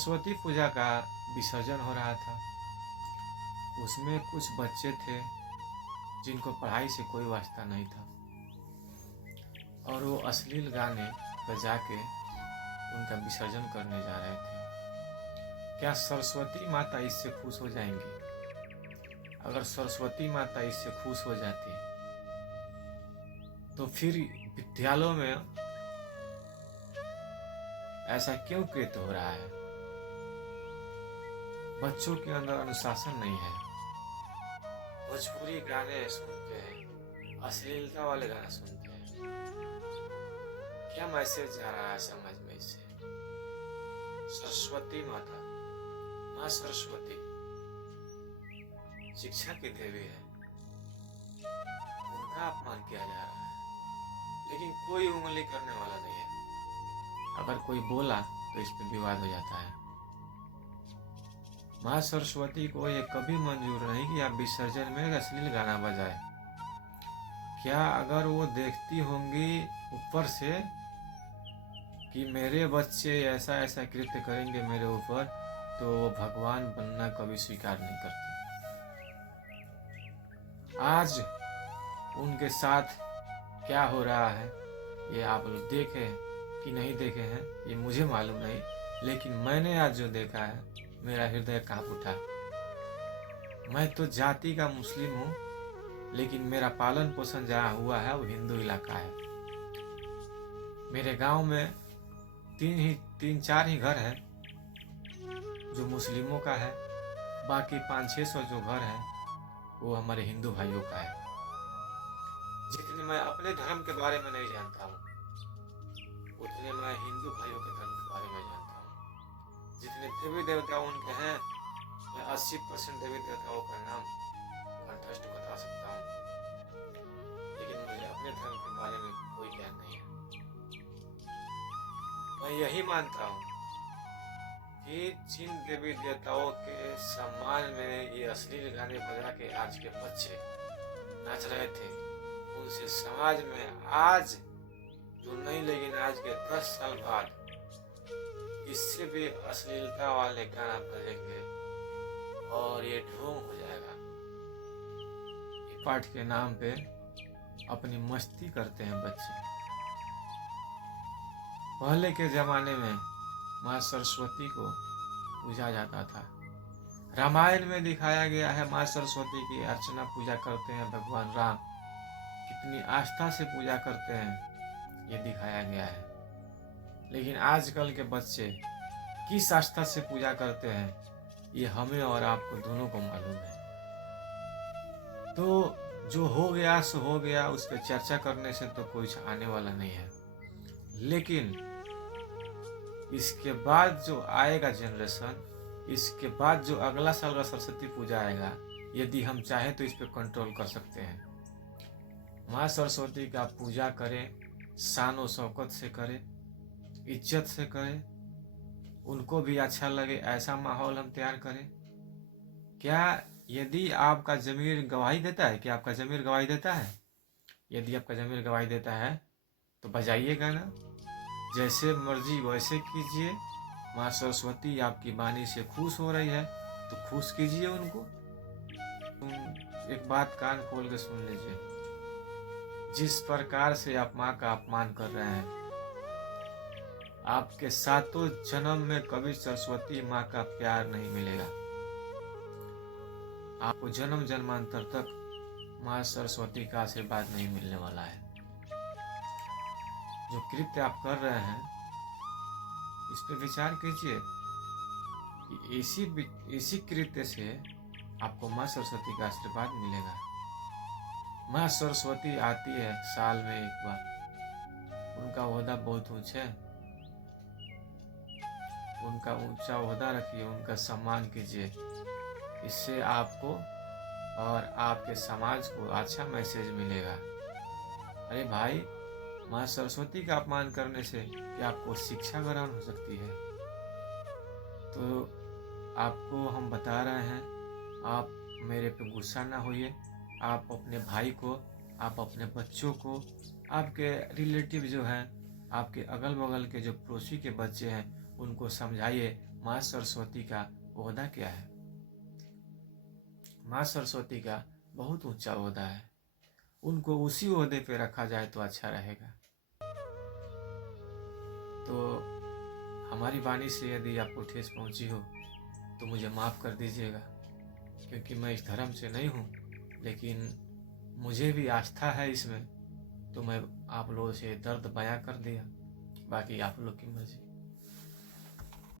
सरस्वती पूजा का विसर्जन हो रहा था। उसमें कुछ बच्चे थे जिनको पढ़ाई से कोई वास्ता नहीं था और वो अश्लील गाने बजा के उनका विसर्जन करने जा रहे थे। क्या सरस्वती माता इससे खुश हो जाएंगी? अगर सरस्वती माता इससे खुश हो जाती तो फिर विद्यालयों में ऐसा क्यों कृत्य हो रहा है? बच्चों के अंदर अनुशासन नहीं है। भोजपुरी गाने सुनते हैं, अश्लीलता वाले गाना सुनते हैं। क्या मैसेज जा रहा है समझ में इससे? सरस्वती माता, माँ सरस्वती शिक्षा की देवी है, उनका अपमान किया जा रहा है, लेकिन कोई उंगली करने वाला नहीं है। अगर कोई बोला तो इस पर विवाद हो जाता है। माँ सरस्वती को ये कभी मंजूर नहीं कि आप विसर्जन में अश्लील गाना बजाए। क्या अगर वो देखती होंगी ऊपर से कि मेरे बच्चे ऐसा ऐसा कृत्य करेंगे मेरे ऊपर, तो वो भगवान बनना कभी स्वीकार नहीं करती। आज उनके साथ क्या हो रहा है ये आप लोग देखे कि नहीं देखे हैं ये मुझे मालूम नहीं, लेकिन मैंने आज जो देखा है मेरा हृदय कांप उठा। मैं तो जाति का मुस्लिम हूँ, लेकिन मेरा पालन पोषण जहाँ हुआ है वो हिंदू इलाका है। मेरे गांव में तीन चार ही घर है जो मुस्लिमों का है, बाकी 500-600 जो घर है वो हमारे हिंदू भाइयों का है। जितने मैं अपने धर्म के बारे में नहीं जानता हूँ, उतने मैं हिंदू भाइयों के धर्म के बारे में जानता हूँ। जितने देवी देवता उनके हैं, मैं 80% देवी देवताओं का नाम कंठस्थ बता सकता हूँ, लेकिन मुझे अपने धर्म के बारे में कोई ज्ञान नहीं है। मैं यही मानता हूँ कि जिन देवी देवताओं के सम्मान में ये अश्लील गाने बजा के आज के बच्चे नाच रहे थे, उनसे समाज में आज जो नहीं, लेकिन आज के 10 साल बाद इससे भी अश्लीलता वाले गाना बजेंगे और ये ढोंग हो जाएगा। ये पाठ के नाम पे अपनी मस्ती करते हैं बच्चे। पहले के जमाने में माँ सरस्वती को पूजा जाता था। रामायण में दिखाया गया है माँ सरस्वती की अर्चना पूजा करते हैं भगवान राम, कितनी आस्था से पूजा करते हैं ये दिखाया गया है। लेकिन आजकल के बच्चे किस आस्था से पूजा करते हैं ये हमें और आपको दोनों को मालूम है। तो जो हो गया सो हो गया, उस पर चर्चा करने से तो कुछ आने वाला नहीं है। लेकिन इसके बाद जो आएगा जनरेशन, इसके बाद जो अगला साल का सरस्वती पूजा आएगा, यदि हम चाहें तो इस पर कंट्रोल कर सकते हैं। माँ सरस्वती का पूजा करें, शान और शौकत से करें, इज्जत से करें, उनको भी अच्छा लगे ऐसा माहौल हम तैयार करें। क्या यदि आपका ज़मीर गवाही देता है, क्या आपका ज़मीर गवाही देता है? यदि आपका ज़मीर गवाही देता है तो बजाइए गाना, जैसे मर्जी वैसे कीजिए। माँ सरस्वती आपकी वाणी से खुश हो रही है तो खुश कीजिए उनको। एक बात कान खोल के सुन लीजिए, जिस प्रकार से आप माँ का अपमान कर रहे हैं, आपके सातों जन्म में कभी सरस्वती माँ का प्यार नहीं मिलेगा। आपको जन्म जन्मांतर तक माँ सरस्वती का आशीर्वाद नहीं मिलने वाला है। जो कृत्य आप कर रहे हैं इस पर विचार कीजिए कि इसी कृत्य से आपको माँ सरस्वती का आशीर्वाद मिलेगा। माँ सरस्वती आती है साल में एक बार, उनका ओहदा बहुत ऊंचा है, उनका ऊंचा ओहदा रखिए, उनका सम्मान कीजिए। इससे आपको और आपके समाज को अच्छा मैसेज मिलेगा। अरे भाई, माँ सरस्वती का अपमान करने से क्या आपको शिक्षा ग्रहण हो सकती है? तो आपको हम बता रहे हैं, आप मेरे पे गुस्सा ना होइए। आप अपने भाई को, आप अपने बच्चों को, आपके रिलेटिव जो हैं, आपके अगल बगल के जो पड़ोसी के बच्चे हैं, उनको समझाइए माँ सरस्वती का ओहदा क्या है? माँ सरस्वती का बहुत ऊंचा ओहदा है, उनको उसी ओहदे पे रखा जाए तो अच्छा रहेगा। तो हमारी वाणी से यदि आपको ठेस पहुंची हो तो मुझे माफ़ कर दीजिएगा, क्योंकि मैं इस धर्म से नहीं हूँ, लेकिन मुझे भी आस्था है इसमें, तो मैं आप लोगों से दर्द बयां कर दिया। बाकी आप लोग की मर्जी।